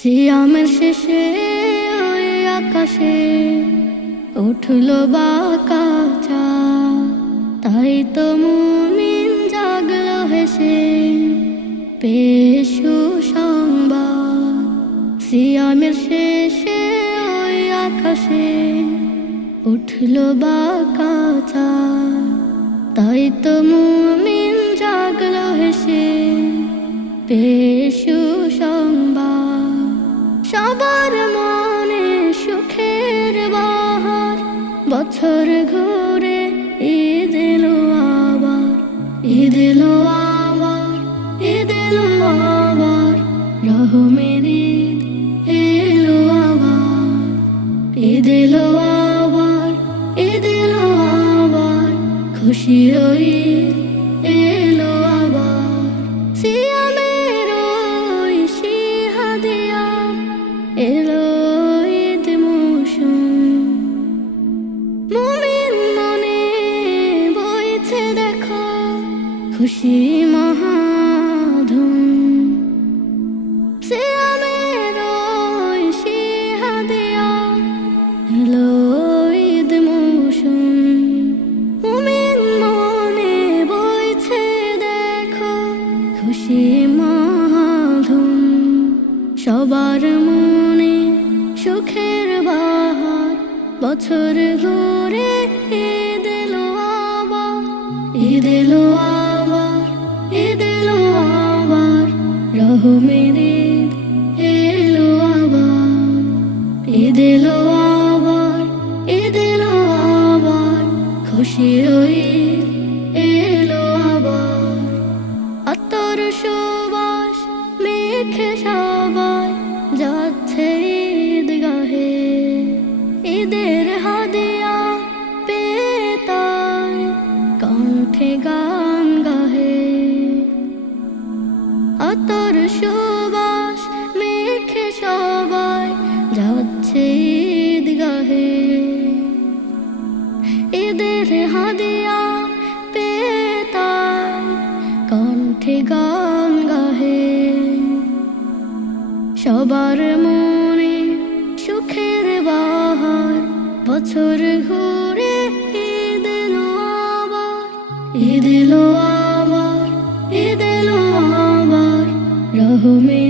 সিয়ামের শেষে ওই আকাশে উঠলো বাঁকা চাঁদ, তাই তো মুমিন জাগলো হেসে পেয়ে সুসংবাদ। সিয়ামের শেষে ওই আকাশে উঠলো বাঁকা চাঁদ, তাই তো মুমিন জাগলো হেসে পেয়ে সুসংবাদ। সবার মনে সুখের বাহার, বছর ঘুরে ঈদ এলো আবার, ঈদ এলো আবার, ঈদ এলো আবার, রহমের ঈদ এলো আবার, ঈদ এলো আবার, ঈদ এলো আবার, খুশির ঈদ এলো আবার। সিয়ামের ওই শিহাদিয়া এলো ঈদ মৌসুম, মুমিন মনে বইছে দেখো খুশি মহাধুম। সিয়ামের ওই শিহাদিয়া এলো ঈদ মৌসুম, মুমিন মনে বইছে দেখো খুশি মহাধুম। সবার মনে সুখের বাহার, বছর ঘুরে ঈদ এলো আবার, ঈদ এলো আবার, ঈদ এলো আবার, রহমের ঈদ এলো আবার, ঈদ এলো আবার, ঈদ এলো আবার, খুশির ঈদ এলো আবার। আতর সুবাস মেখে সবাই যাচ্ছে ঈদগাহে, ঈদের হাদিয়া পেয়ে তাই কণ্ঠে গান গাহে। আতর সুবাস মেখে সবাই যাচ্ছে ঈদগাহে, ঈদের হাদিয়া পেয়ে তাই কণ্ঠে গান গাহে। সবার মনে সুখের বাহার, বছর ঘুরে ঈদ এলো আবার, ঈদ এলো আবার, ঈদ এলো আবার, রহমের